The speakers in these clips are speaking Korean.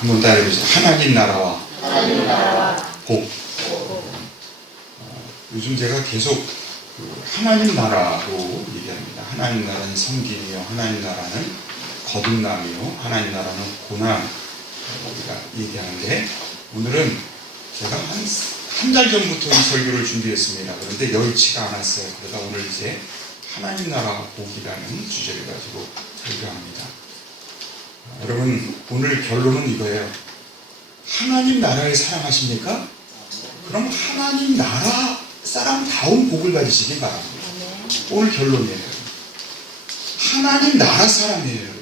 한번 따라해보세요. 하나님 나라와 복. 요즘 제가 계속 하나님 나라로 얘기합니다. 하나님 나라는 섬김이요, 하나님 나라는 거듭남이요, 하나님 나라는 고난, 우리가 얘기하는데, 오늘은 제가 한 달 전부터 이 설교를 준비했습니다. 그런데 여의치가 않았어요. 그러다 오늘 이제 하나님 나라와 복이라는 주제를 가지고 설교합니다. 여러분, 오늘 결론은 이거예요. 하나님 나라를 사랑하십니까? 그럼 하나님 나라 사람다운 복을 가지시기 바랍니다. 오늘 결론이에요. 하나님 나라 사람이에요.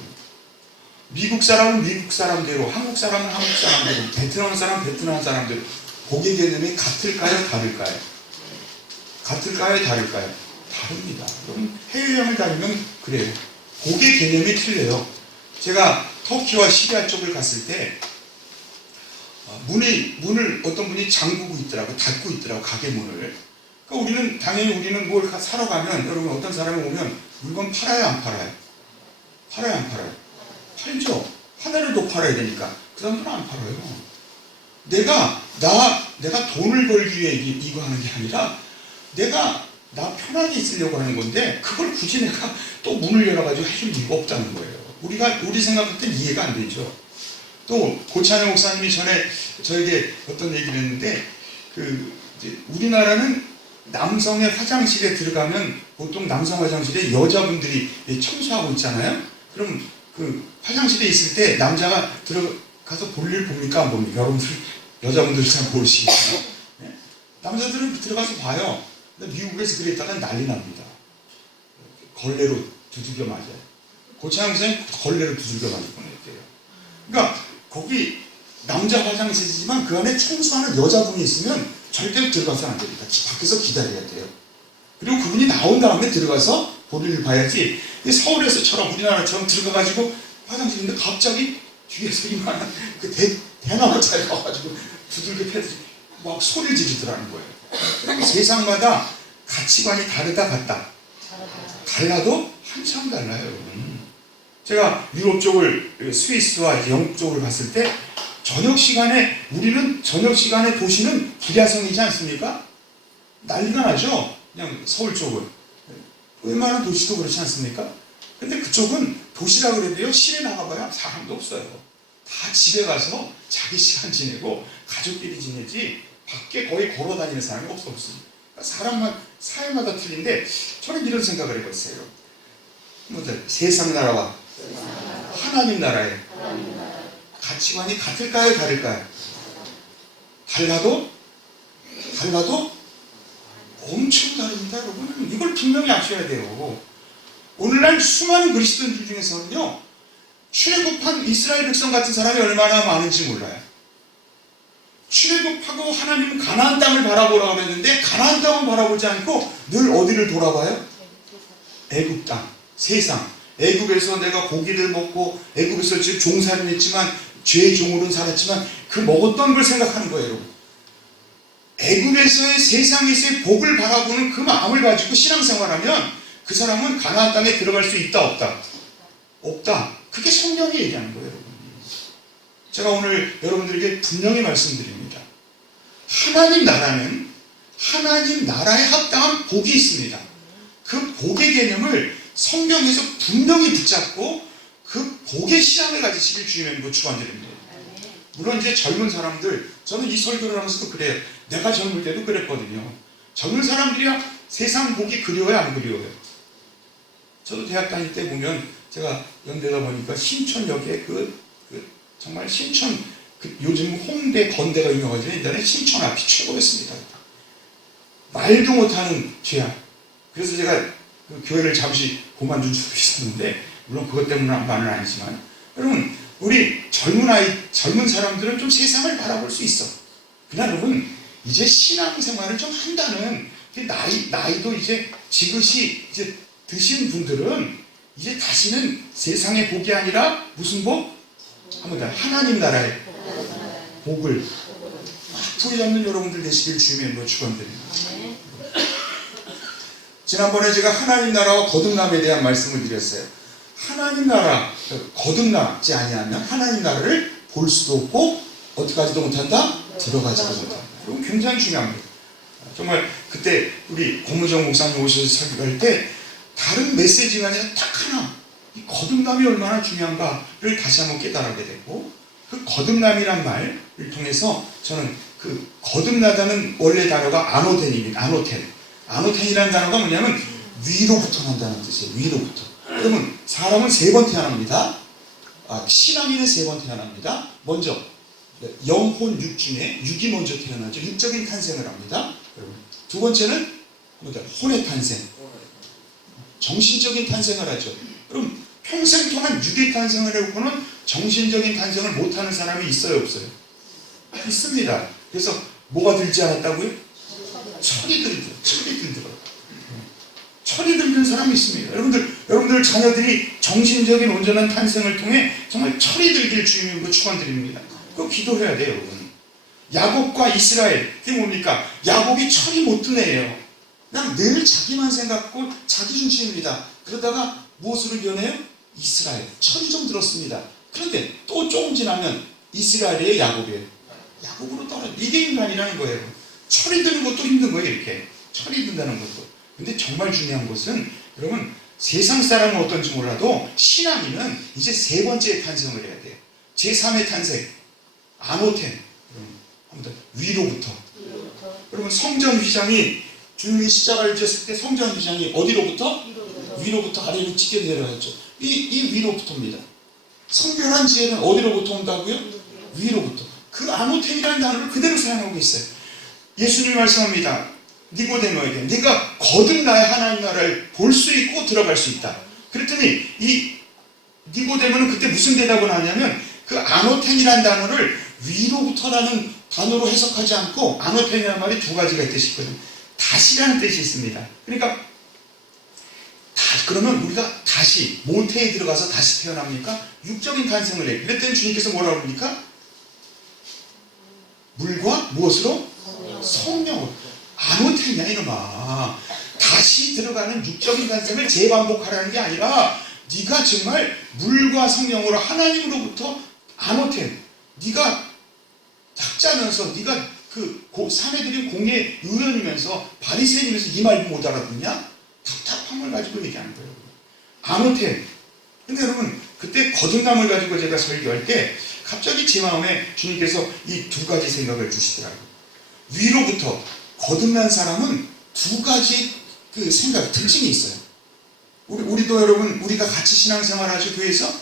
미국 사람은 미국 사람대로, 한국 사람은 한국 사람대로, 베트남 사람은 베트남 사람대로 복의 개념이 같을까요? 다를까요? 같을까요? 다를까요? 다릅니다. 그럼 해외여행을 다니면 그래요. 복의 개념이 틀려요. 제가 터키와 시리아 쪽을 갔을 때 문을 어떤 분이 잠그고 있더라고, 닫고 있더라고, 가게 문을. 그러니까 우리는 뭘 사러 가면, 여러분, 어떤 사람이 오면 물건 팔아요, 안 팔아요? 팔아요, 안 팔아요? 팔죠. 하나를 더 팔아야 되니까. 그 사람들은 안 팔아요. 내가 돈을 벌기 위해 이거 하는 게 아니라, 나 편하게 있으려고 하는 건데, 그걸 굳이 내가 또 문을 열어가지고 해줄 이유가 없다는 거예요. 우리 생각할 땐 이해가 안 되죠. 또 고찬영 목사님이 전에 저에게 어떤 얘기를 했는데, 우리나라는 남성의 화장실에 들어가면 보통 남성 화장실에 여자분들이 청소하고 있잖아요. 그럼 그 화장실에 있을 때 남자가 들어가서 볼일 봅니까, 안 봅니까? 여러분들, 여자분들 잘 모르시겠어요. 네? 남자들은 들어가서 봐요. 근데 미국에서 그랬다가 난리 납니다. 걸레로 두들겨 맞아요. 고창영 목사님 걸레로 두들겨 맞을 뻔했대요. 그러니까 거기 남자 화장실이지만 그 안에 청소하는 여자분이 있으면 절대로 들어가서는 안 됩니다. 밖에서 기다려야 돼요. 그리고 그분이 나온 다음에 들어가서 볼일을 봐야지. 서울에서처럼, 우리나라처럼 들어가가지고 화장실인데 갑자기 뒤에서 이만한 대나무차에 가가지고 두들겨 패듯이 막 소리를 지르더라는 거예요. 그리고 세상마다 가치관이 다르다 같다. 달라도 한참 달라요, 여러분. 제가 유럽 쪽을, 스위스와 영국 쪽을 갔을 때 우리는 저녁 시간에 도시는 기라성이지 않습니까? 난리가 나죠? 그냥 서울 쪽은. 웬만한 도시도 그렇지 않습니까? 근데 그쪽은 도시라 그래도요, 시내 나가봐야 사람도 없어요. 다 집에 가서 자기 시간 지내고 가족끼리 지내지 밖에 거의 걸어 다니는 사람이 없습니다. 그러니까 사회마다 틀린데, 저는 이런 생각을 해봤어요. 세상 나라와 하나님 나라의 가치관이 같을까요? 다를까요? 달라도 엄청 다릅니다, 여러분. 이걸 분명히 아셔야 돼요. 오늘날 수많은 그리스도인들 중에서는요, 출애굽한 이스라엘 백성 같은 사람이 얼마나 많은지 몰라요. 출애굽하고 하나님은 가나안 땅을 바라보라고 그랬는데, 가나안 땅을 바라보지 않고 늘 어디를 돌아봐요? 애굽 땅, 세상. 애굽에서 내가 고기를 먹고 애굽에서 종살이를 했지만, 죄의 종으로는 살았지만, 그 먹었던 걸 생각하는 거예요, 여러분. 애굽에서의 세상에서의 복을 바라보는 그 마음을 가지고 신앙생활하면 그 사람은 가나안 땅에 들어갈 수 있다, 없다? 없다. 그게 성경이 얘기하는 거예요, 여러분. 제가 오늘 여러분들에게 분명히 말씀드립니다. 하나님 나라는 하나님 나라에 합당한 복이 있습니다. 그 복의 개념을 성경에서 분명히 붙잡고 그 복의 신앙을 가지시길 주님의 축원드립니다. 물론 이제 젊은 사람들, 저는 이 설교를 하면서도 그래요. 내가 젊을 때도 그랬거든요. 젊은 사람들이야 세상 복이 그리워요, 안 그리워요? 저도 대학 다닐 때 보면, 제가 연대다 보니까 신촌역에 정말 신촌, 요즘 홍대, 건대가 유명하지만 옛날에 신촌 앞이 최고였습니다. 말도 못하는 죄악. 그래서 제가 교회를 잠시 그만둔 적도 있었는데, 물론 그것 때문만은 아니지만, 여러분, 우리 젊은 사람들은 좀 세상을 바라볼 수 있어. 그러나 여러분, 이제 신앙생활을 좀 한다는 나이도 이제 지긋이 이제 드신 분들은 이제 다시는 세상의 복이 아니라 무슨 복? 한번 더, 하나님 나라의 복을 부여잡는 여러분들 되시길 주님의 축원드립니다. 지난번에 제가 하나님 나라와 거듭남에 대한 말씀을 드렸어요. 하나님 나라, 거듭나지 아니하면 하나님 나라를 볼 수도 없고 어떻게 하지도 못한다? 들어가지도 못한다. 이건 굉장히 중요합니다. 정말 그때 우리 고무정 목사님 오셔서 설교할 때 다른 메시지가 아니라 딱 하나, 이 거듭남이 얼마나 중요한가를 다시 한번 깨달게 되고, 그 거듭남이란 말을 통해서 저는 그 거듭나다는 원래 단어가 아노텐입니다. 아노텐이라는 단어가 뭐냐면 위로부터 난다는 뜻이에요. 위로부터. 그러면 사람은 3번 태어납니다. 신앙인은 3번 태어납니다. 먼저 영혼 육 중에 육이 먼저 태어나죠. 육적인 탄생을 합니다. 두 번째는 혼의 탄생, 정신적인 탄생을 하죠. 그럼 평생 동안 육의 탄생을 해오고는 정신적인 탄생을 못하는 사람이 있어요, 없어요? 있습니다. 그래서 뭐가 들지 않았다고요? 철이 들더라고요. 철이 들는 사람이 있습니다. 여러분들 자녀들이 정신적인 온전한 탄생을 통해 정말 철이 들길 주님으로 축원드립니다. 그거 기도해야 돼요, 여러분. 야곱과 이스라엘, 그게 뭡니까? 야곱이 철이 못 든 애예요. 그냥 늘 자기만 생각하고 자기 중심입니다. 그러다가 무엇으로 변해요? 이스라엘. 철이 좀 들었습니다. 그런데 또 조금 지나면 이스라엘이에요, 야곱이에요? 야곱으로 떨어져. 이게 인간이라는 거예요. 철이 드는 것도 힘든 거예요, 이렇게. 철이 든다는 것도. 근데 정말 중요한 것은, 여러분, 세상 사람은 어떤지 몰라도 신앙인은 이제 3번째 탄생을 해야 돼요. 제3의 탄생. 아노텐. 아무튼 위로부터. 여러분, 성전 휘장이 주님이 십자가를 졌을 때 성전 휘장이 어디로부터? 위로부터 아래로 찢겨 내려갔죠. 이 위로부터입니다. 성결한 지혜는 어디로부터 온다고요? 위로부터. 그 아노텐이라는 단어를 그대로 사용하고 있어요. 예수님이 말씀합니다. 니고데모에게 네가 거듭나야 하나님 나라를 볼 수 있고 들어갈 수 있다. 그랬더니 이 니고데모는 그때 무슨 대답을 하냐면 그 아노텐이라는 단어를 위로부터라는 단어로 해석하지 않고, 아노텐이라는 말이 2가지가 뜻이 있거든요. 다시라는 뜻이 있습니다. 그러니까 그러면 우리가 다시 모태에 들어가서 다시 태어납니까? 육적인 탄생을 해요. 그랬더니 주님께서 뭐라고 합니까? 물과 무엇으로? 성령으로. 아노텐이야 이놈아. 다시 들어가는 육적인 탄생을 재반복하라는 게 아니라 네가 정말 물과 성령으로 하나님으로부터 아노텐, 네가 학자면서 네가 그 사내들이 공예 의원이면서 바리새인이면서 이 말 못 알아듣냐? 답답함을 가지고 얘기하는 거예요. 아노텐. 근데 여러분, 그때 거듭남을 가지고 제가 설교할 때 갑자기 제 마음에 주님께서 이 2가지 생각을 주시더라고요. 위로부터 거듭난 사람은 2가지 그 생각, 특징이 있어요. 우리도 여러분, 우리가 같이 신앙생활하죠, 교회에서?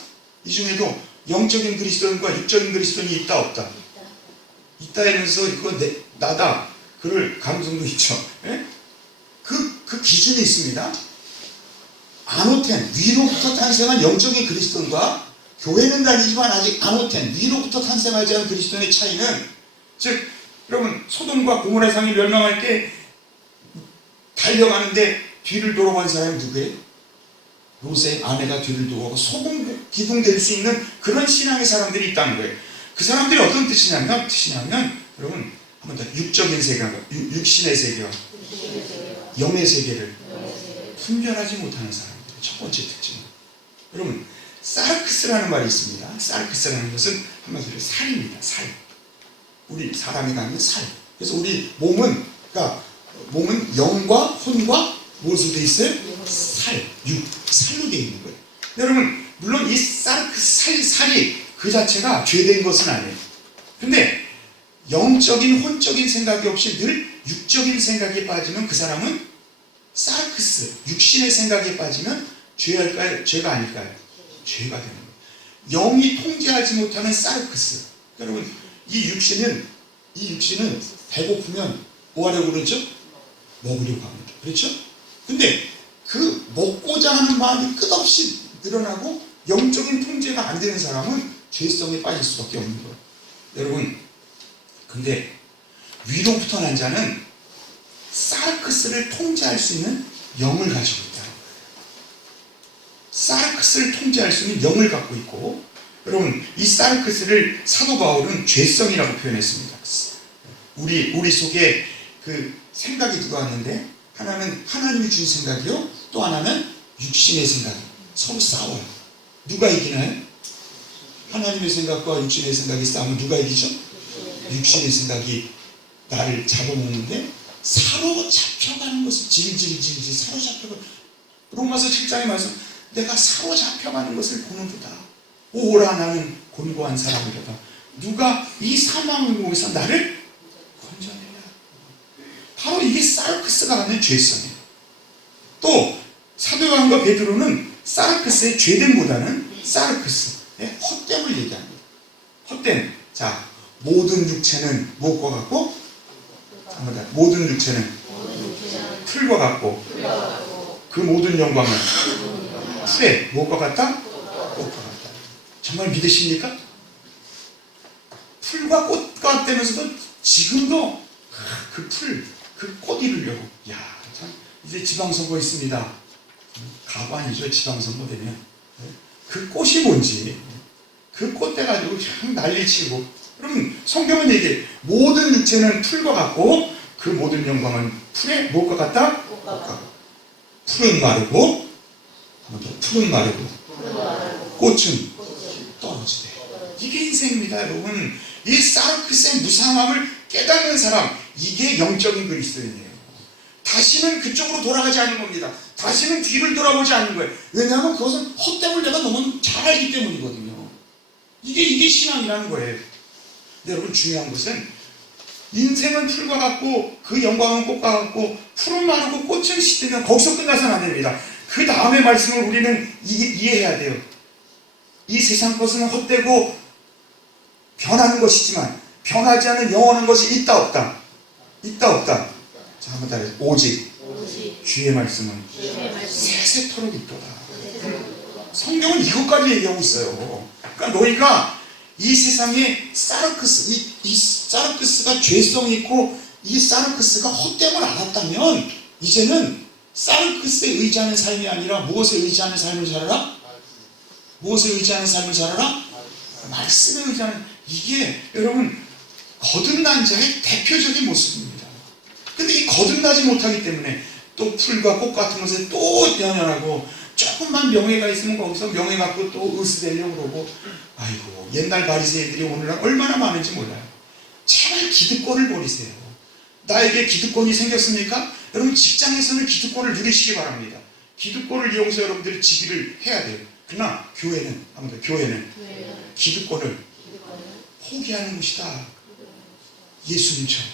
이 중에도 영적인 그리스도인과 육적인 그리스도인이 있다, 없다? 있다 하면서 이거 나다. 그럴 가능성도 있죠. 예? 그 기준이 있습니다. 아노텐, 위로부터 탄생한 영적인 그리스도인과 교회는 다니지만 아직 아노텐, 위로부터 탄생하지 않은 그리스도인의 차이는, 즉 여러분, 소돔과 고모라 성이 멸망할 때 달려가는데 뒤를 돌아본 사람이 누구예요? 롯의 아내가 뒤를 돌아보고 소금 기둥 될 수 있는 그런 신앙의 사람들이 있다는 거예요. 그 사람들이 어떤 뜻이냐면 여러분, 한번 더, 육적인 세계와 육신의 세계와 영의 세계를 분별하지 못하는 사람들. 첫 번째 특징. 여러분, 사르크스라는 말이 있습니다. 사르크스라는 것은 한마디로 살입니다. 살. 우리 사람이 갖는 살. 그래서 우리 몸은 영과 혼과 무엇으로 되어 있어요? 살, 살로 되어 있는 거예요. 여러분, 물론 이 사르크스 살이 그 자체가 죄된 것은 아니에요. 근데 영적인 혼적인 생각이 없이 늘 육적인 생각에 빠지면 그 사람은 사르크스, 육신의 생각에 빠지면 죄할까요? 죄가 아닐까요? 죄가 되는 거예요. 영이 통제하지 못하는 사르크스. 여러분, 이 육신은 배고프면 뭐 하려고 그러죠? 먹으려고 합니다. 그렇죠? 근데 그 먹고자 하는 마음이 끝없이 늘어나고 영적인 통제가 안 되는 사람은 죄성에 빠질 수밖에 없는 거예요. 여러분, 근데 위로부터 난 자는 사르크스를 통제할 수 있는 영을 가지고 있다는 거예요. 사르크스를 통제할 수 있는 영을 갖고 있고, 여러분, 이 사르크스를 사도 바울은 죄성이라고 표현했습니다. 우리 속에 그 생각이 들어왔는데, 하나는 하나님이 준 생각이요, 또 하나는 육신의 생각이 서로 싸워요. 누가 이기나요? 하나님의 생각과 육신의 생각이 싸우면 누가 이기죠? 육신의 생각이 나를 잡아먹는데 사로잡혀가는 것을 질질질질 사로잡혀가는, 로마서 7장에 말씀, 내가 사로잡혀가는 것을 보는도다. 오라 나는 곤고한 사람이로다. 누가 이 사망의 몸에서 나를 건져내라. 바로 이게 사르크스가 갖는 죄성이에요. 또 사도 요한과 베드로는 사르크스의 죄됨보다는 사르크스의 헛됨을 얘기합니다. 헛됨. 자, 모든 육체는 무엇과 같고? 모든 육체는 풀과 같고 그 모든 영광은 풀에 무엇과 같다? 꽃과 같다. 정말 믿으십니까? 풀과 꽃과 같다면서도 지금도 그 풀, 그 꽃 이루려고. 야, 참 이제 지방선거 있습니다. 가관이죠. 지방선거 되면 그 꽃이 뭔지 그 꽃 돼가지고 그냥 난리치고. 그럼 성경은 얘기해. 모든 육체는 풀과 같고 그 모든 영광은 풀에 무엇과 같다? 풀은 마르고 풀은 마르고 꽃은 떨어지대. 이게 인생입니다, 여러분. 이 사르크스의 무상함을 깨닫는 사람, 이게 영적인 그리스도인이에요. 다시는 그쪽으로 돌아가지 않는 겁니다. 다시는 뒤를 돌아보지 않는 거예요. 왜냐하면 그것은 헛됨을 내가 너무 잘 알기 때문이거든요. 이게 신앙이라는 거예요. 근데 여러분, 중요한 것은 인생은 풀과 같고 그 영광은 꽃과 같고 풀은 마르고 꽃은 시들면 거기서 끝나서는 안 됩니다. 그 다음의 말씀을 우리는 이해해야 돼요. 이 세상 것은 헛되고 변하는 것이지만 변하지 않는 영원한 것이 있다 없다. 있다 없다. 자, 한번 따라해서 오직 주의 말씀은 세세토록 있도다. 성경은 이것까지 얘기하고 있어요. 그러니까 너희가 이 세상에 이 사르크스가 죄성이 있고 이 사르크스가 헛됨을 알았다면 이제는 사르크스에 의지하는 삶이 아니라 무엇에 의지하는 삶을 살아라? 무엇에 의지하는 삶을 살아라? 말씀에 의지하는. 이게 여러분 거듭난 자의 대표적인 모습입니다. 근데 이 거듭나지 못하기 때문에 또 풀과 꽃 같은 것에 또 연연하고 조금만 명예가 있으면 거기서 명예 갖고 또 으스대려고 그러고. 아이고, 옛날 바리새인들이 오늘날 얼마나 많은지 몰라요. 제발 기득권을 버리세요. 나에게 기득권이 생겼습니까? 여러분, 직장에서는 기득권을 누리시기 바랍니다. 기득권을 이용해서 여러분들이 지기를 해야 돼요. 그러나 교회는 기득권을 포기하는 것이다. 예수님처럼.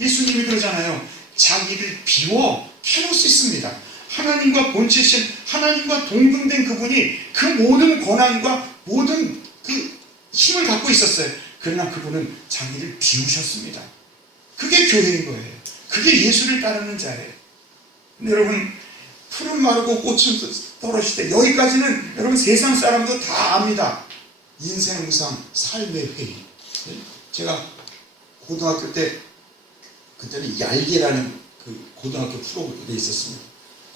예수님이 그러잖아요. 자기를 비워 캐놓을 수 있습니다. 하나님과 본체신 하나님과 동등된 그분이 그 모든 권한과 모든 그 힘을 갖고 있었어요. 그러나 그분은 자기를 비우셨습니다. 그게 교회인 거예요. 그게 예수를 따르는 자예요. 근데 여러분, 풀은 마르고 꽃은 떨어질 때, 여기까지는 여러분 세상 사람도 다 압니다. 인생 무상 삶의 회의. 제가 고등학교 때, 그때는 얄개라는 그 고등학교 프로그램이 있었습니다.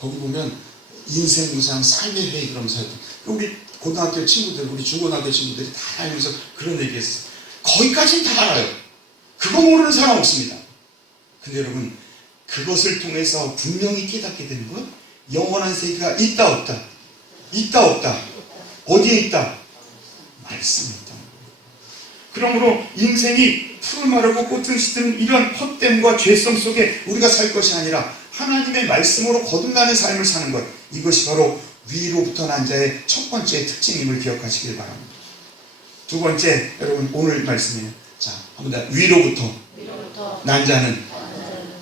거기 보면 인생 무상 삶의 회의 그러면서 우리 고등학교 친구들, 우리 중고등학교 친구들이 다 알면서 그런 얘기 했어요. 거기까지는 다 알아요. 그거 모르는 사람 없습니다. 근데 여러분, 그것을 통해서 분명히 깨닫게 되는 것, 영원한 세계가 있다 없다. 있다 없다. 어디에 있다? 말씀에 있다. 그러므로 인생이 풀을 마르고 꽃을 시드는 이런 헛됨과 죄성 속에 우리가 살 것이 아니라 하나님의 말씀으로 거듭나는 삶을 사는 것, 이것이 바로 위로부터 난 자의 첫 번째 특징임을 기억하시길 바랍니다. 두 번째, 여러분 오늘 말씀이에요. 자, 한번 더. 위로부터 난 자는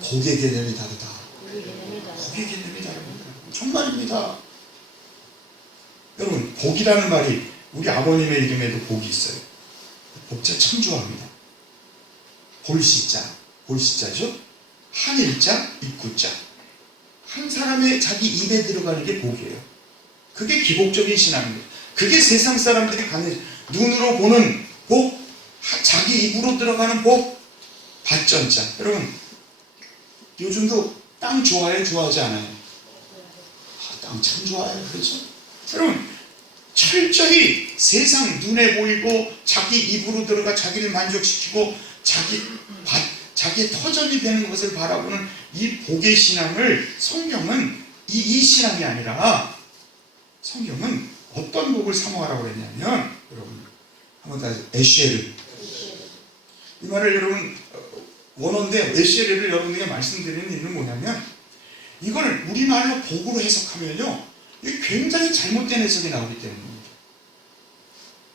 복의 개념이 다르다. 복의 개념이 다릅니다. 정말입니다. 여러분, 복이라는 말이 우리 아버님의 이름에도 복이 있어요. 복자 참 좋아합니다. 볼시자죠? 한일자, 입구자. 한 사람의 자기 입에 들어가는 게 복이에요. 그게 기복적인 신앙입니다. 그게 세상 사람들이 갖는, 눈으로 보는 복, 자기 입으로 들어가는 복, 밭전자. 여러분, 요즘도 땅 좋아해요? 좋아하지 않아요? 땅 참 좋아해요. 그렇죠? 여러분, 철저히 세상 눈에 보이고 자기 입으로 들어가 자기를 만족시키고 자기의 터전이 되는 것을 바라보는 이 복의 신앙을 성경은 이 신앙이 아니라 성경은 어떤 복을 사모하라고 그랬냐면, 여러분 한번 다시 에쉐르. 이 말을 여러분 원어인데 에쉐르를 여러분에게 말씀드리는 이유는 뭐냐면 이걸 우리말로 복으로 해석하면요 이게 굉장히 잘못된 해석이 나오기 때문입니다.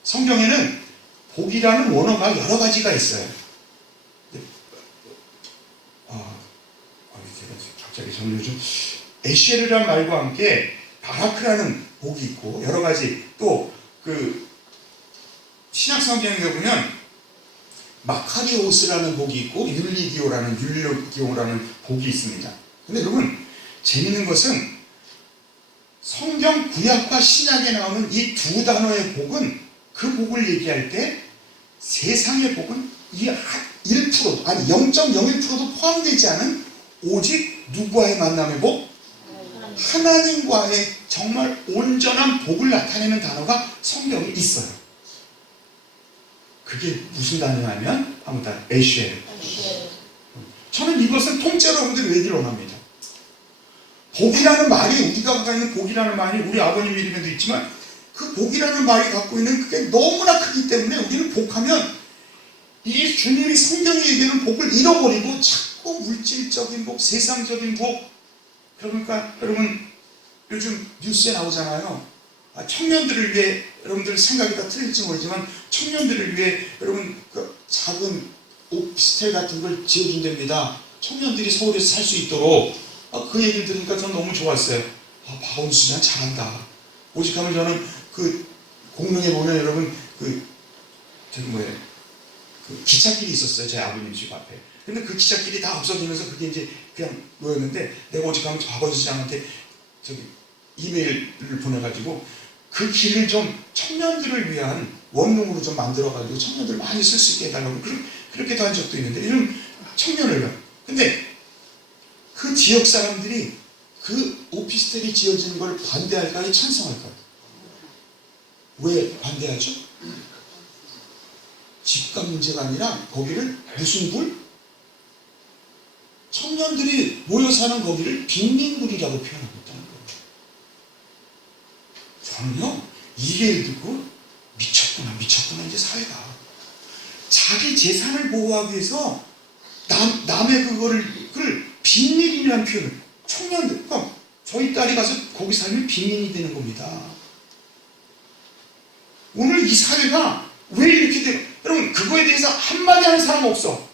성경에는 복이라는 원어가 여러 가지가 있어요. 갑자기 저는 요즘 에쉐르라는 말과 함께 바라크라는 복이 있고 여러 가지 또 그 신약 성경에 보면 마카리오스라는 복이 있고 율리기오라는 복이 있습니다. 근데 여러분 재밌는 것은 성경 구약과 신약에 나오는 이 두 단어의 복은 그 복을 얘기할 때 세상의 복은 이 1%도 아니 0.01%도 포함되지 않은 오직 누구와의 만남의 복? 하나님과의 정말 온전한 복을 나타내는 단어가 성경에 있어요. 그게 무슨 단어냐면 한번 다 에쉐르. 저는 이것은 통째로 여러분들 얘기를 원합니다. 복이라는 말이 우리가 갖고 있는 복이라는 말이 우리 아버님 이름에도 있지만 그 복이라는 말이 갖고 있는 그게 너무나 크기 때문에 우리는 복하면 이 주님이 성경에 얘기하는 복을 잃어버리고 자꾸 물질적인 복, 세상적인 복. 그러니까 여러분 요즘 뉴스에 나오잖아요. 청년들을 위해 여러분들 생각이 다 틀릴지 모르지만 청년들을 위해 여러분 그 작은 오피스텔 같은 걸 지어준답니다. 청년들이 서울에서 살 수 있도록. 그 얘기를 들으니까 저는 너무 좋았어요. 박원순 씨는 잘한다. 오직하면 저는 그 공릉에 보면 여러분 그 기찻길이 있었어요. 제 아버님 집 앞에. 근데 그 기찻길이 다 없어지면서 그게 이제 그냥 놓였는데 내가 오직하면 박원순 시장한테 이메일을 보내가지고 그 길을 좀 청년들을 위한 원룸으로 좀 만들어가지고 청년들 많이 쓸 수 있게 해달라고 그렇게도 한 적도 있는데 이런 청년을 위한. 근데 그 지역 사람들이 그 오피스텔이 지어지는 걸 반대할까요? 찬성할까요? 왜 반대하죠? 집값 문제가 아니라 거기를 무슨 굴? 청년들이 모여 사는 거기를 빈민굴이라고 표현하고 있다는 거예요. 저는요 이 얘기를 듣고 미쳤구나 이제 사회가 자기 재산을 보호하기 위해서 남의 그걸 빈민이라는 표현을 청년들 그러니까 저희 딸이 가서 거기 살면 빈민이 되는 겁니다. 오늘 이 사회가 왜 이렇게 돼요? 여러분 그거에 대해서 한마디 하는 사람 없어.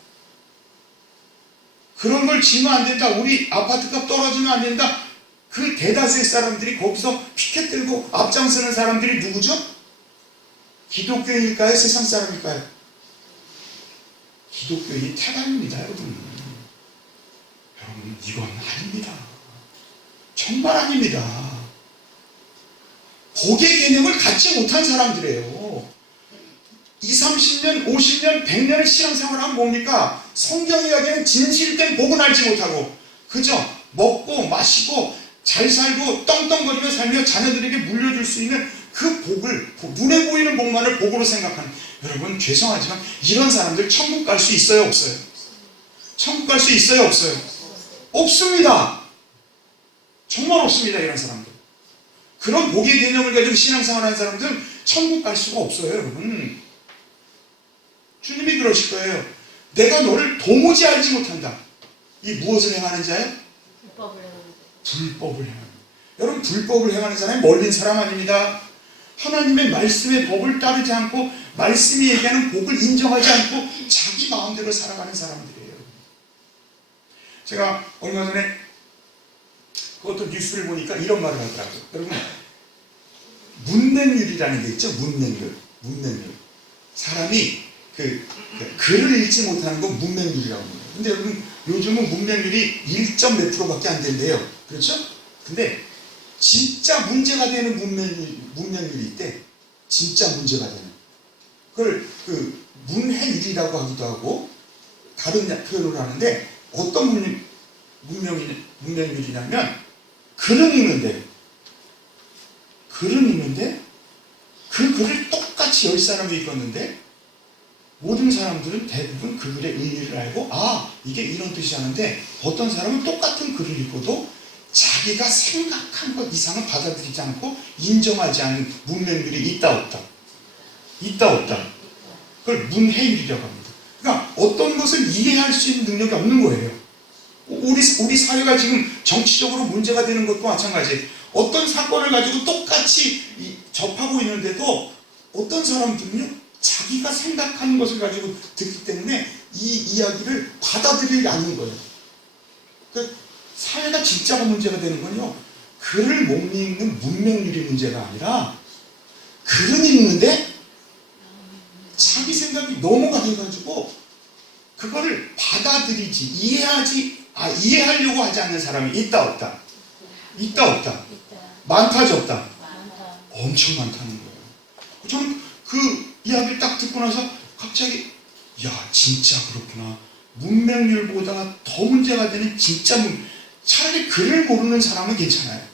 그런 걸 지면 안 된다. 우리 아파트값 떨어지면 안 된다. 그 대다수의 사람들이 거기서 피켓 들고 앞장서는 사람들이 누구죠? 기독교인일까요? 세상 사람일까요? 기독교인이 태반입니다. 여러분 이건 아닙니다. 정말 아닙니다. 복의 개념을 갖지 못한 사람들이에요. 20, 30년, 50년, 100년을 신앙생활하면 뭡니까? 성경이 이야기하는 진실된 복은 알지 못하고 그저 먹고 마시고 잘 살고 떵떵거리며 살며 자녀들에게 물려줄 수 있는 그 복을 눈에 보이는 복만을 복으로 생각하는 여러분 죄송하지만 이런 사람들 천국 갈 수 있어요? 없어요? 천국 갈 수 있어요? 없어요? 없습니다. 정말 없습니다. 이런 사람들. 그런 복의 개념을 가지고 신앙생활하는 사람들은 천국 갈 수가 없어요. 여러분 주님이 그러실 거예요. 내가 너를 도무지 알지 못한다. 이 무엇을 행하는 자예요? 불법을 행하는 여러분 불법을 행하는 사람이 멀린 사람 아닙니다. 하나님의 말씀의 법을 따르지 않고 말씀이 얘기하는 복을 인정하지 않고 자기 마음대로 살아가는 사람들이에요. 제가 얼마 전에 그것도 뉴스를 보니까 이런 말을 하더라고요. 여러분 문맹률이라는 게 있죠. 문맹률. 사람이 글을 읽지 못하는 건 문맹률이라고 합니다. 근데 여러분 요즘은 문맹률이 1몇 %밖에 안 된대요. 그렇죠? 근데 진짜 문제가 되는 문맹률이 있대. 진짜 문제가 되는. 그걸 문해율이라고 하기도 하고 다른 표현으로 하는데 어떤 문맹률이냐면 글은 읽는데 그 글을 똑같이 10사람이 읽었는데 모든 사람들은 대부분 그 글의 의미를 알고 이게 이런 뜻이 하는데 어떤 사람은 똑같은 글을 읽고도 자기가 생각한 것 이상은 받아들이지 않고 인정하지 않는 문맹률이 있다 없다. 그걸 문해율이라고 합니다. 그러니까 어떤 것을 이해할 수 있는 능력이 없는 거예요. 우리 사회가 지금 정치적으로 문제가 되는 것도 마찬가지예요. 어떤 사건을 가지고 똑같이 접하고 있는데도 어떤 사람들은요, 자기가 생각하는 것을 가지고 듣기 때문에 이 이야기를 받아들이지 않는 거예요. 그러니까 사회가 진짜가 문제가 되는 건요, 글을 못 읽는 문맹률이 문제가 아니라 글은 읽는데 자기 생각이 너무 강해가지고 그거를 받아들이지, 이해하려고 하지 않는 사람이 있다 없다? 있다 없다? 많다 적다? 엄청 많다는 거예요. 저는 그 이야기를 딱 듣고 나서 갑자기 야, 진짜 그렇구나. 문맹률보다 더 문제가 되는 차라리 글을 모르는 사람은 괜찮아요.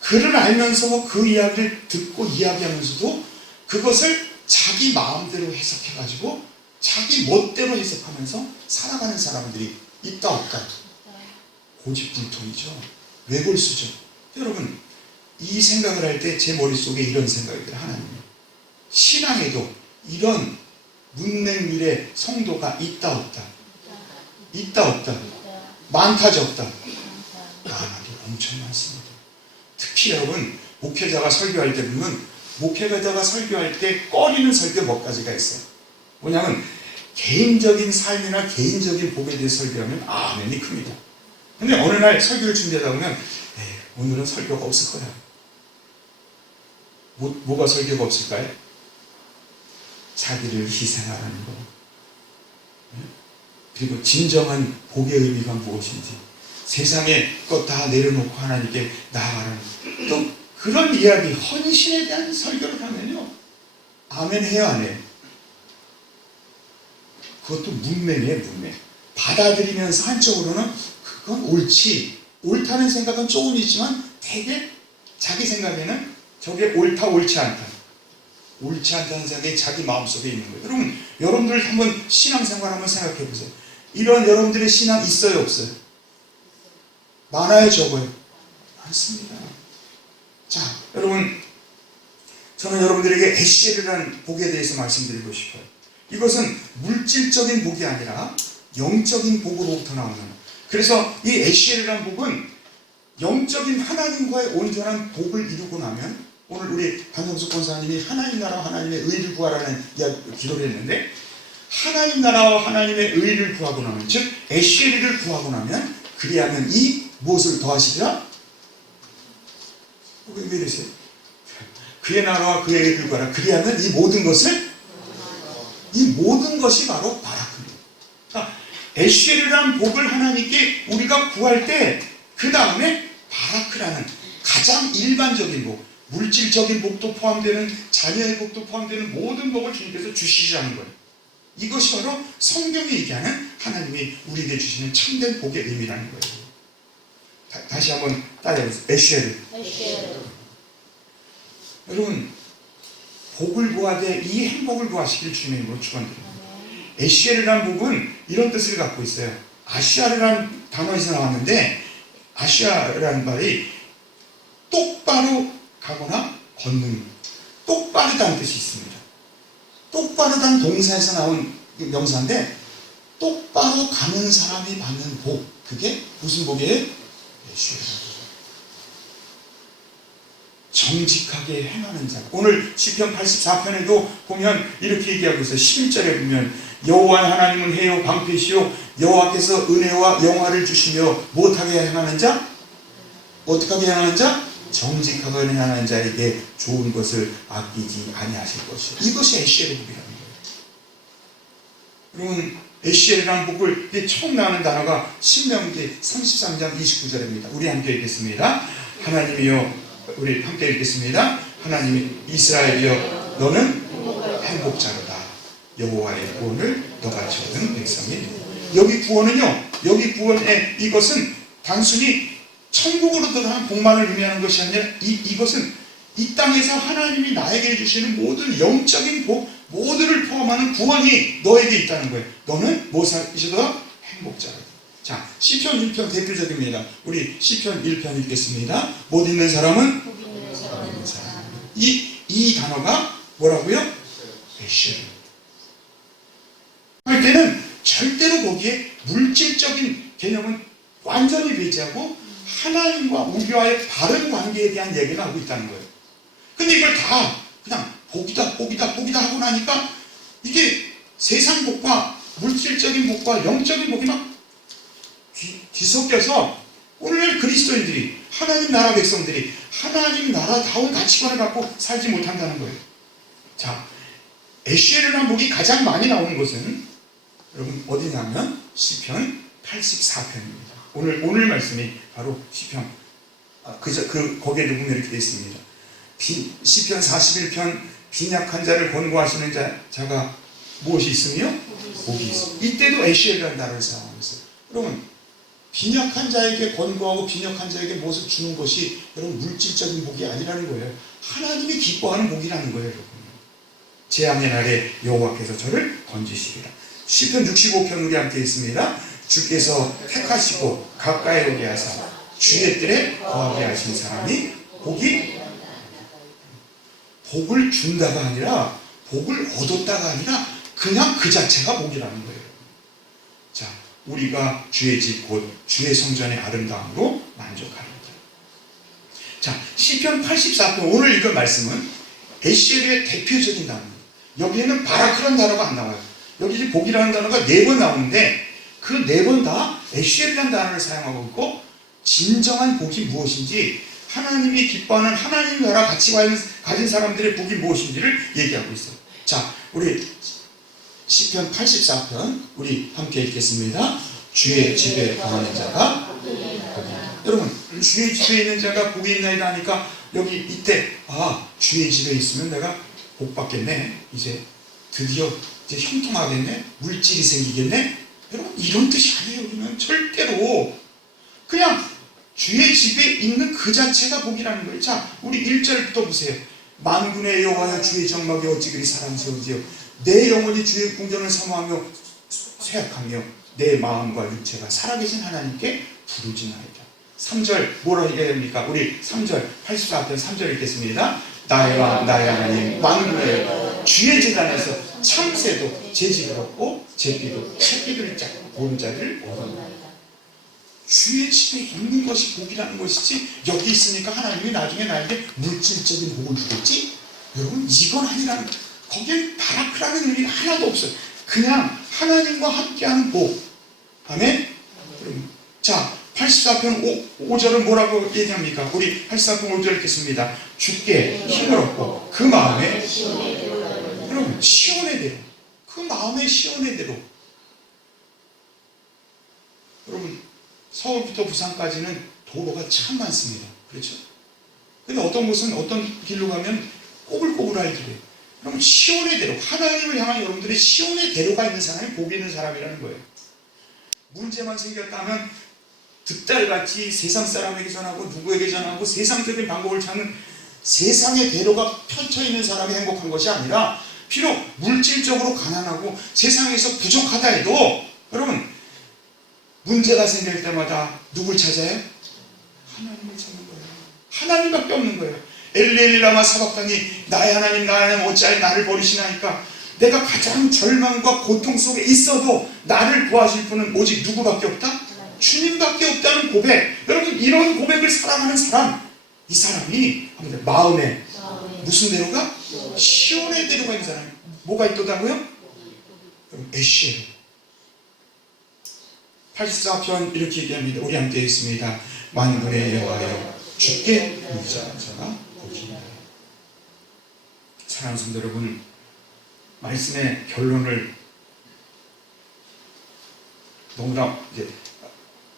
글을 알면서 그 이야기를 듣고 이야기하면서도 그것을 자기 마음대로 해석해가지고 자기 멋대로 해석하면서 살아가는 사람들이 있다 없다? 고집불통이죠. 외골수죠. 여러분, 이 생각을 할 때 제 머릿속에 이런 생각이 들어요. 하나님, 신앙에도 이런 문맹률의 성도가 있다 없다? 있다 없다? 많다 적다? 엄청 많습니다. 특히 여러분, 목회자가 설교할 때 보면 목회자가 설교할 때 꺼리는 설교 몇 가지가 있어요. 뭐냐면 개인적인 삶이나 개인적인 복에 대해 설교하면 아멘이 큽니다. 근데 어느 날 설교를 준비하다 보면 오늘은 설교가 없을 거야. 뭐가 설교가 없을까요? 자기를 희생하라는 거. 그리고 진정한 복의 의미가 무엇인지, 세상의 것 다 내려놓고 하나님께 나아가라는 거. 또 그런 이야기, 헌신에 대한 설교를 하면요, 아멘 해요, 안 해요? 그것도 문맹이에요, 문맹. 받아들이면서 한쪽으로는 그건 옳다는 생각은 조금 있지만 되게 자기 생각에는 저게 옳다, 옳지 않다. 옳지 않다는 생각이 자기 마음속에 있는 거예요. 여러분, 여러분들 한번 신앙생활 한번 생각해 보세요. 이런 여러분들의 신앙 있어요, 없어요? 많아요, 적어요? 많습니다. 자, 여러분, 저는 여러분들에게 에시엘이라는 복에 대해서 말씀드리고 싶어요. 이것은 물질적인 복이 아니라 영적인 복으로부터 나오는, 그래서 이 에시엘이라는 복은 영적인 하나님과의 온전한 복을 이루고 나면, 오늘 우리 강영숙 권사님이 하나님 나라와 하나님의 의를 구하라는 기도를 했는데, 하나님 나라와 하나님의 의를 구하고 나면, 즉 에시엘을 구하고 나면, 그리하면 이 무엇을 더하시리라? 왜 이러세요? 그의 나라와 그의 의를 구하라. 그리하면 이 모든 것을, 이 모든 것이 바로 바라크입니다. 그러니까 에시엘이라는 복을 하나님께 우리가 구할 때 그 다음에 바라크라는 가장 일반적인 복, 물질적인 복도 포함되는, 자녀의 복도 포함되는 모든 복을 주님께서 주시자는 거예요. 이것이 바로 성경이 얘기하는 하나님이 우리에게 주시는 참된 복의 의미라는 거예요. 다시 한번 따라해보세요. 에시엘. 여러분, 복을 구하되 이 행복을 구하시길 주님의 이름으로 축원드립니다. 에시엘이라는 복은 이런 뜻을 갖고 있어요. 아시아라는 단어에서 나왔는데, 아시아라는 말이 똑바로 가거나 걷는, 똑바르다는 뜻이 있습니다. 똑바르다는 동사에서 나온 명사인데, 똑바로 가는 사람이 받는 복, 그게 무슨 복이에요? 정직하게 행하는 자. 오늘 시편 84편에도 보면 이렇게 얘기하고 있어요. 11절에 보면 여호와 하나님은 해요 방패시요 여호와께서 은혜와 영화를 주시며 못하게 행하는 자? 어떻게 하게 행하는 자? 정직하게 행하는 자에게 좋은 것을 아끼지 아니하실 것이요. 이것이 에시엘의 복이라는 거예요. 여러분, 에시엘이라는 복을 처음 나오는 단어가 신명기 33장 29절입니다. 우리 함께 읽겠습니다. 하나님이여, 우리 함께 읽겠습니다. 하나님이 이스라엘이여, 너는 행복자로다. 여호와의 구원을 너같이 얻은 백성이. 여기 구원은요, 여기 구원의 이것은 단순히 천국으로 들어가는 복만을 의미하는 것이 아니라 이것은 이 땅에서 하나님이 나에게 주시는 모든 영적인 복 모두를 포함하는 구원이 너에게 있다는 거예요. 너는 무엇이다? 행복자로다. 자, 시편 1편 대표적입니다. 우리 시편 1편 읽겠습니다. 못 있는 사람은? 이 단어가 뭐라고요? 에시엘. 때는 절대로 거기에 물질적인 개념은 완전히 배제하고 하나님과 우리와의 바른 관계에 대한 얘기를 하고 있다는 거예요. 근데 이걸 다 그냥 복이다 복이다 복이다 하고 나니까 이게 세상 복과 물질적인 복과 영적인 복이 막 뒤섞여서 오늘날 그리스도인들이 하나님 나라 백성들이 하나님 나라다운 가치관을 갖고 살지 못한다는 거예요. 자, 에시엘이라는 복이 가장 많이 나오는 것은 여러분 어디냐면 시편 84편입니다. 오늘 말씀이 바로 시편 거기에 누구면 이렇게 되어 있습니다. 시편 41편 빈약한 자를 권고하시는 자가 무엇이 있으며 복이 있어. 이때도 에시엘이라는 단어를 사용하고 있어요. 여러분 빈약한 자에게 권고하고 빈약한 자에게 무엇을 주는 것이 여러분 물질적인 복이 아니라는 거예요. 하나님이 기뻐하는 복이라는 거예요. 여러분. 재앙의 날에 여호와께서 저를 건지시리라. 시편 65편 우리 함께 있습니다. 주께서 택하시고 가까이 오게 하사 주의 뜰에 거하게 하신 사람이 복을 준다가 아니라 복을 얻었다가 아니라 그냥 그 자체가 복이라는 거예요. 자, 우리가 주의 집 곧 주의 성전의 아름다움으로 만족합니다. 자, 시편 84편 오늘 읽은 말씀은 에시엘의 대표적인 단어입니다. 여기에는 바라크라는 단어가 안 나와요. 여기 이제 복이라는 단어가 4번 나오는데 그 4번 다 에시엘이라는 단어를 사용하고 있고 진정한 복이 무엇인지 하나님이 기뻐하는 하나님 나라 가치관을 가진 사람들의 복이 무엇인지를 얘기하고 있어요. 자, 우리 시편 84편 우리 함께 읽겠습니다. 주의 집에 거하는 자가 복이다. 여러분 주의 집에 있는 자가 복이 있나이다 하니까 여기 이때 주의 집에 있으면 내가 복 받겠네. 이제 드디어 이제 형통하겠네. 물질이 생기겠네. 여러분 이런 뜻이 아니에요. 여기는 절대로 그냥 주의 집에 있는 그 자체가 복이라는 거예요. 자, 우리 1절부터 보세요. 만군의 여호와여 주의 정막이 어찌 그리 사랑스러우지요. 내 영혼이 주의 궁전을 사모하며 쇠약하며 내 마음과 육체가 살아계신 하나님께 부르짖나이다. 3절 뭐라 해야 됩니까? 우리 3절 84편 3절 읽겠습니다. 나의 왕 나의 하나님 만군의 주의 제단에서 참새도 제집을 얻고 제비도 새끼들을 잡고 보름자리를 얻었나이다. 주의 집에 있는 것이 복이라는 것이지 여기 있으니까 하나님이 나중에 나에게 물질적인 복을 주겠지? 여러분 이건 아니라는 거기엔 바라크라는 의미가 하나도 없어요. 그냥 하나님과 함께하는 복. 아멘? 자 84편 5절은 뭐라고 얘기합니까? 우리 84편 5절 읽겠습니다. 주께 힘을 얻고 그 마음에 여러분 시온의 대로 그 마음의 시온의 대로 여러분 서울부터 부산까지는 도로가 참 많습니다. 그렇죠? 근데 어떤 곳은 어떤 길로 가면 꼬불꼬불할 길이에요. 그럼 시온의 대로 하나님을 향한 여러분들의 시온의 대로가 있는 사람이 복이 있는 사람이라는 거예요. 문제만 생겼다면 득달같이 세상 사람에게 전하고 누구에게 전하고 세상적인 방법을 찾는 세상의 대로가 펼쳐있는 사람이 행복한 것이 아니라 비록 물질적으로 가난하고 세상에서 부족하다 해도 여러분 문제가 생길 때마다 누굴 찾아요? 하나님을 찾는 거예요. 하나님밖에 없는 거예요. 엘리엘리 라마 사박다니 나의 하나님 나의 하나님 어찌하여 나를 버리시나이까. 내가 가장 절망과 고통 속에 있어도 나를 구하실 분은 오직 누구밖에 없다? 주님밖에 없다는 고백. 여러분 이런 고백을 사랑하는 사람 이 사람이 마음에 무슨 대로가? 시온의 대로가 있는 사람이 뭐가 있다고요? 에시엘 84편 이렇게 얘기합니다. 우리 함께 있습니다. 만군의 여호와여 주께 의지하는 자가 복이니라. 사랑하는 성도 여러분 말씀의 결론을 너무나 이제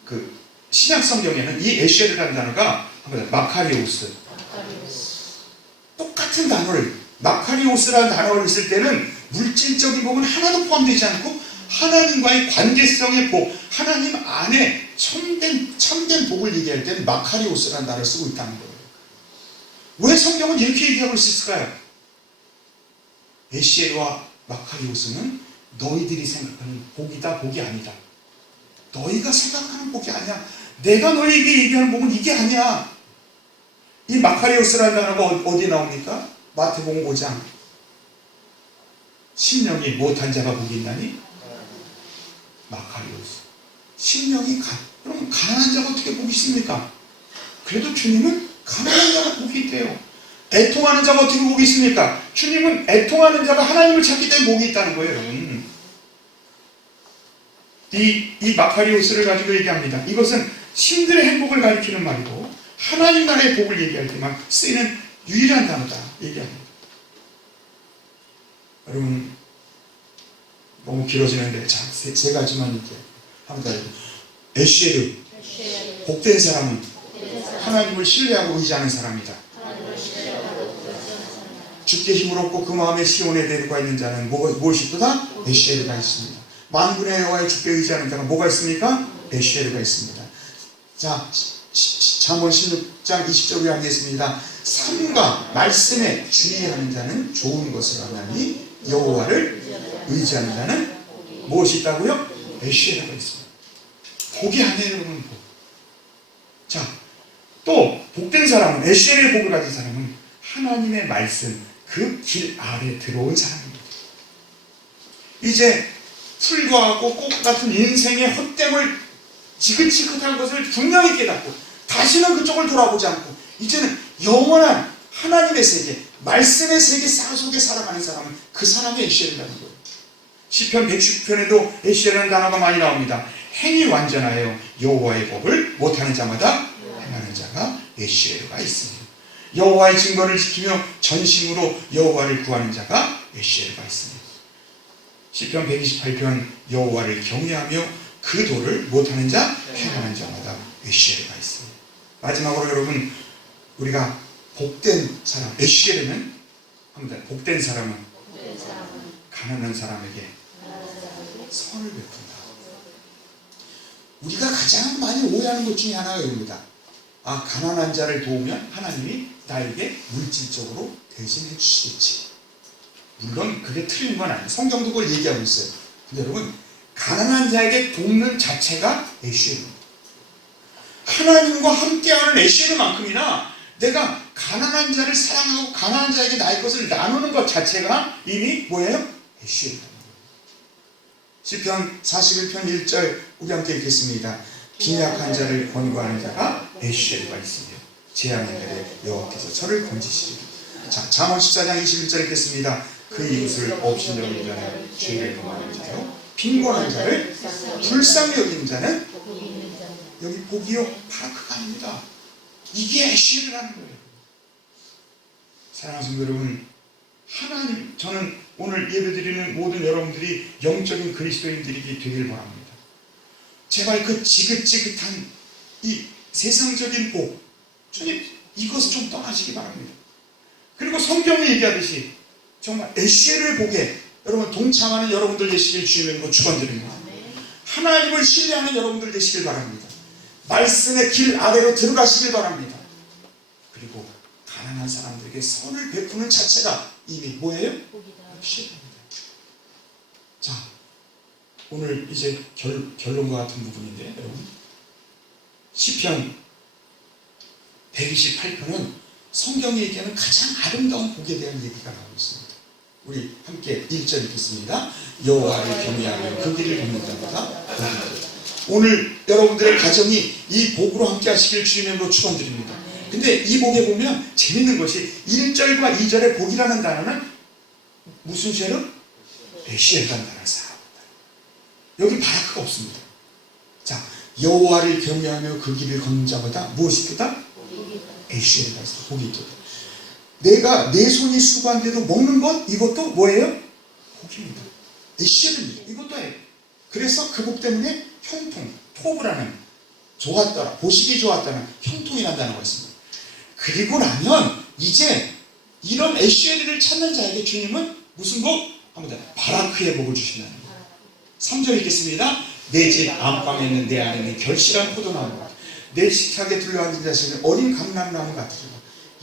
그 신약 성경에는 이 에시엘이라는 단어가 마카리오스 똑같은 단어를 마카리오스라는 단어를 쓸 때는 물질적인 복은 하나도 포함되지 않고 하나님과의 관계성의 복, 하나님 안에 참된 복을 얘기할 때는 마카리오스라는 단어를 쓰고 있다는 거예요. 왜 성경은 이렇게 얘기하고 있을까요? 에시엘과 마카리오스는 너희들이 생각하는 복이다 복이 아니다. 너희가 생각하는 복이 아니야. 내가 너희에게 얘기하는 복은 이게 아니야. 이 마카리오스라는 단어가 어디에 나옵니까? 마태복음 5장. 심령이 못한 자가 복이 있나니? 마카리오스. 심령이 그럼 가난한 자가 어떻게 복이 있습니까? 그래도 주님은 가난한 자가 복이 있대요. 애통하는 자가 어떻게 복이 있습니까? 주님은 애통하는 자가 하나님을 찾기 때문에 복이 있다는 거예요, 여러분. 이 마카리오스를 가지고 얘기합니다. 이것은 신들의 행복을 가리키는 말이고 하나님 나라의 복을 얘기할 때만 쓰이는 유일한 단어다 얘기합니다. 여러분, 너무 길어지는데 세 가지만 이렇게 합니다. 에쉐르, 복된 사람은 하나님을 신뢰하고 의지하는 사람이다. 주께 힘을 얻고 그 마음에 시온에 내려가 있는 자는 무엇이 있도다? 에쉐르가 있습니다. 만군의 여호와의 주께 의지하는 자가 뭐가 있습니까? 에쉐르가 있습니다. 자, 잠언 16장 20절에 하겠습니다. 삶과 말씀에 주의하는 자는 좋은 것을 하나니 여호와를 의지하는 자는 무엇이 있다고요? 에쉐르가 있습니다. 복이 아니에요, 여러분. 복. 자, 또 복된 사람은, 에쉐르의 복을 가진 사람은 하나님의 말씀, 그 길 아래 들어온 사람입니다. 이제 풀과 꽃 같은 인생의 헛됨을, 지긋지긋한 것을 분명히 깨닫고 다시는 그쪽을 돌아보지 않고 이제는 영원한 하나님의 세계, 말씀의 세계 속에 살아가는 사람은 그 사람의 에쉐르라는 거예요. 시편 119편에도 에쉐르라는 단어가 많이 나옵니다. 행이 완전하여 여호와의 법을 못하는 자마다 행하는 자가 에쉐르가 있습니다. 여호와의 증거를 지키며 전심으로 여호와를 구하는 자가 에쉐르가 있습니다. 시편 128편 여호와를 경외하며 그 도를 못하는 자, 행하는 자마다 에쉐르가 있습니다. 마지막으로 여러분, 우리가 복된 사람, 에쉐르는 합니다. 복된 사람은 가난한 사람에게 선을 베푼다. 우리가 가장 많이 오해하는 것 중에 하나가 이겁니다. 아, 가난한 자를 도우면 하나님이 나에게 물질적으로 대신해 주시겠지. 물론 그게 틀린 건 아니에요. 성경도 그걸 얘기하고 있어요. 근데 여러분, 가난한 자에게 돕는 자체가 에쉐르입니다. 하나님과 함께하는 에쉐르만큼이나 내가 가난한 자를 사랑하고 가난한 자에게 나의 것을 나누는 것 자체가 이미 뭐예요? 에쉐르입니다. 시편 41편 1절 우리 함께 읽겠습니다. 빈약한 자를 권고하는 자가 에쉐르가 있으며 재앙의 날에 여호와께서 저를 건지시리라. 자, 잠언 14장 21절 읽겠습니다. 그 이웃을 업신여기는 자는 죄를 범하는 자요, 빈곤한 자를 불쌍히 여기는 자는, 여기 복이요, 바로 그가 아닙니다. 이게 에쉐르라는 거예요. 사랑하는 성도 여러분, 하나님, 저는 오늘 예배드리는 모든 여러분들이 영적인 그리스도인들이 되길 바랍니다. 제발 그 지긋지긋한 이 세상적인 복, 주님, 이것을 좀 떠나시기 바랍니다. 그리고 성경이 얘기하듯이 정말 에쉐르의 복에 여러분 동참하는 여러분들 되시길 주님의 축원드립니다. 하나님을 신뢰하는 여러분들 되시길 바랍니다. 말씀의 길 아래로 들어가시길 바랍니다. 그리고 가난한 사람들에게 선을 베푸는 자체가 이미 뭐예요? 에쉐르입니다. 자, 오늘 이제 결론과 같은 부분인데 여러분, 시편 128편은 성경이 얘기하는 가장 아름다운 복에 대한 얘기가 나오고 있습니다. 우리 함께 1절 읽겠습니다. 여호와를 경외하며 그 길을 걷는 자마다 복이 있다. 오늘 여러분들의 가정이 이 복으로 함께 하시길 주님의 이름으로 축원드립니다. 근데 이 복에 보면 재밌는 것이 1절과 2절의 복이라는 단어는 무슨 쉐르? 에쉐르라는 단어를 사용합니다. 여기 바라크가 없습니다. 자, 여호와를 경외하며 그 길을 걷는 자마다 무엇이 있다? 에쉐르가 있어. 복이 있다. 내가 내 손이 수고한데도 먹는 것, 이것도 뭐예요? 복입니다. 에쉐르입니다. 이것도 해. 그래서 그 복 때문에 형통, 토브라는, 좋았더라, 보시기 좋았다는 형통이라는 단어가 있습니다. 그리고 나면 이제 이런 에쉐르를 찾는 자에게 주님은 무슨 복? 합니다. 바라크의 복을 주신다는 거예요. 3절 읽겠습니다. 내 집 안방에 있는 내 안에는 결실한 포도나무, 내 식탁에 둘러앉은 자식은 어린 감람나무 같으리라.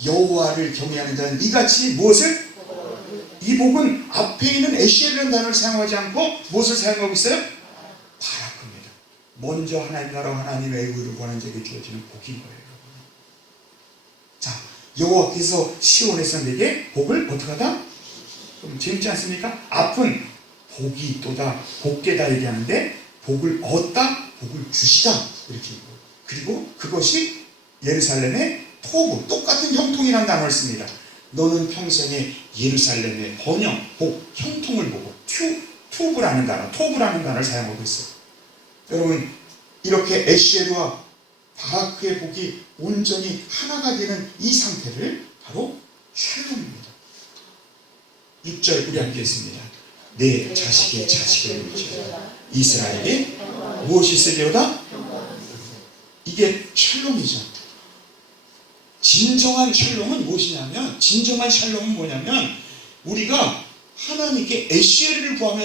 여호와를 경외하는 자는 이같이 무엇을? 이 복은 앞에 있는 에쉐르라는 단어를 사용하지 않고 무엇을 사용하고 있어요? 바라크입니다. 먼저 하나님 나라와 하나님의 의를 구하는 자에게 주어지는 복인 거예요. 자, 여호와께서 시온에서 내게 복을 어떻게 하다? 좀 재밌지 않습니까? 앞은 복이 있도다, 복되다 얘기하는데 복을 얻다, 복을 주시다 이렇게 있고, 그리고 그것이 예루살렘의 토부, 똑같은 형통이라는 단어를 씁니다. 너는 평생에 예루살렘의 번영, 복, 형통을 보고 토부라는 단어를 사용하고 있어요. 여러분, 이렇게 에시에르와 바라크의 복이 온전히 하나가 되는 이 상태를 바로 샬롬입니다. 6절 우리 함께 했습니다. 내 자식의 자식을 위하여 이스라엘에 무엇이 있으리로다? 이게 샬롬이죠. 진정한 샬롬은 무엇이냐면, 진정한 샬롬은 뭐냐면, 우리가 하나님께 에시에르를 구하며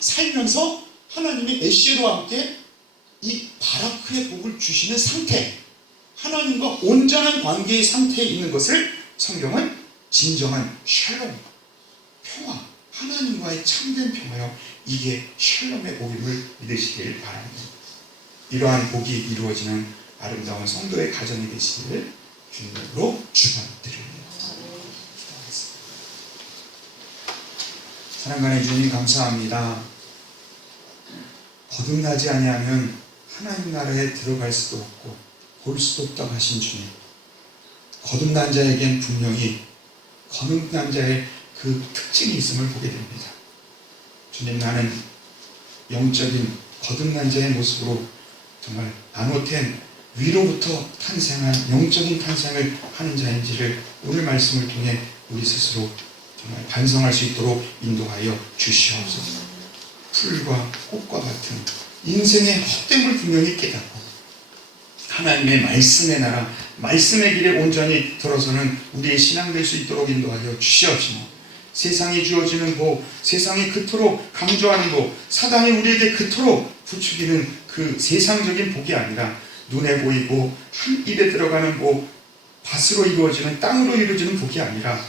살면서 하나님의 에시에르와 함께 이 바라크의 복을 주시는 상태, 하나님과 온전한 관계의 상태에 있는 것을 성경은 진정한 샬롬, 평화, 하나님과의 참된 평화요, 이게 샬롬의 복임을 믿으시길 바랍니다. 이러한 복이 이루어지는 아름다운 성도의 가정이 되시기를 주님으로 축원드립니다. 사랑하는 주님 감사합니다. 거듭나지 아니하면 하나님 나라에 들어갈 수도 없고 볼 수도 없다고 하신 주님, 거듭난 자에겐 분명히 거듭난 자의 그 특징이 있음을 보게 됩니다. 주님, 나는 영적인 거듭난 자의 모습으로 정말 나노텐 위로부터 탄생한 영적인 탄생을 하는 자인지를 오늘 말씀을 통해 우리 스스로 정말 반성할 수 있도록 인도하여 주시옵소서. 풀과 꽃과 같은 인생의 헛됨을 분명히 깨닫고 하나님의 말씀의 나라, 말씀의 길에 온전히 들어서는 우리의 신앙 될 수 있도록 인도하여 주시옵시고, 세상이 주어지는 복, 세상이 그토록 강조하는 복, 사단이 우리에게 그토록 부추기는 그 세상적인 복이 아니라 눈에 보이고 한 입에 들어가는 복, 밭으로 이루어지는, 땅으로 이루어지는 복이 아니라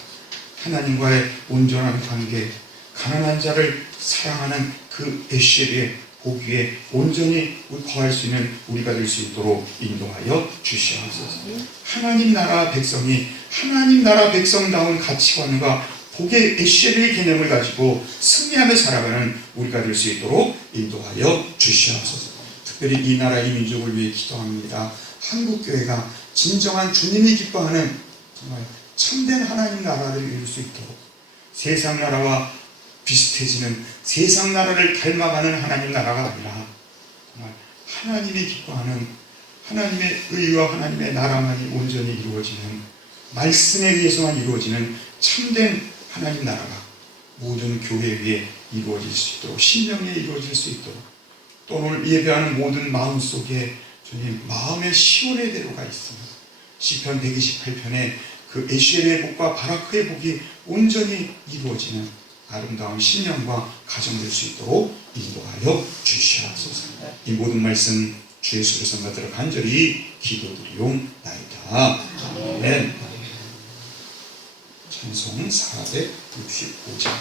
하나님과의 온전한 관계, 가난한 자를 사랑하는 그 에시엘의 복 위에 온전히 거할 수 있는 우리가 될 수 있도록 인도하여 주시옵소서. 하나님 나라 백성이 하나님 나라 백성다운 가치관과 복의 에시엘의 개념을 가지고 승리하며 살아가는 우리가 될 수 있도록 인도하여 주시옵소서. 특별히 이 나라 이 민족을 위해 기도합니다. 한국교회가 진정한 주님이 기뻐하는 정말 참된 하나님 나라를 이룰 수 있도록, 세상 나라와 비슷해지는 세상 나라를 닮아가는 하나님 나라가 아니라 정말 하나님이 기뻐하는 하나님의 의와 하나님의 나라만이 온전히 이루어지는, 말씀에 의해서만 이루어지는 참된 하나님 나라가 모든 교회 위에 이루어질 수 있도록, 신령에 이루어질 수 있도록, 또 오늘 예배하는 모든 마음속에 주님 마음의 시온의 대로가 있습니다. 시편 128편에 그 에시엘의 복과 바라크의 복이 온전히 이루어지는 아름다운 신령과 가정될 수 있도록 인도하여 주시옵소서. 이 모든 말씀 주 예수를 선받들어 간절히 기도드리옵나이다. 아멘. 찬송 465장.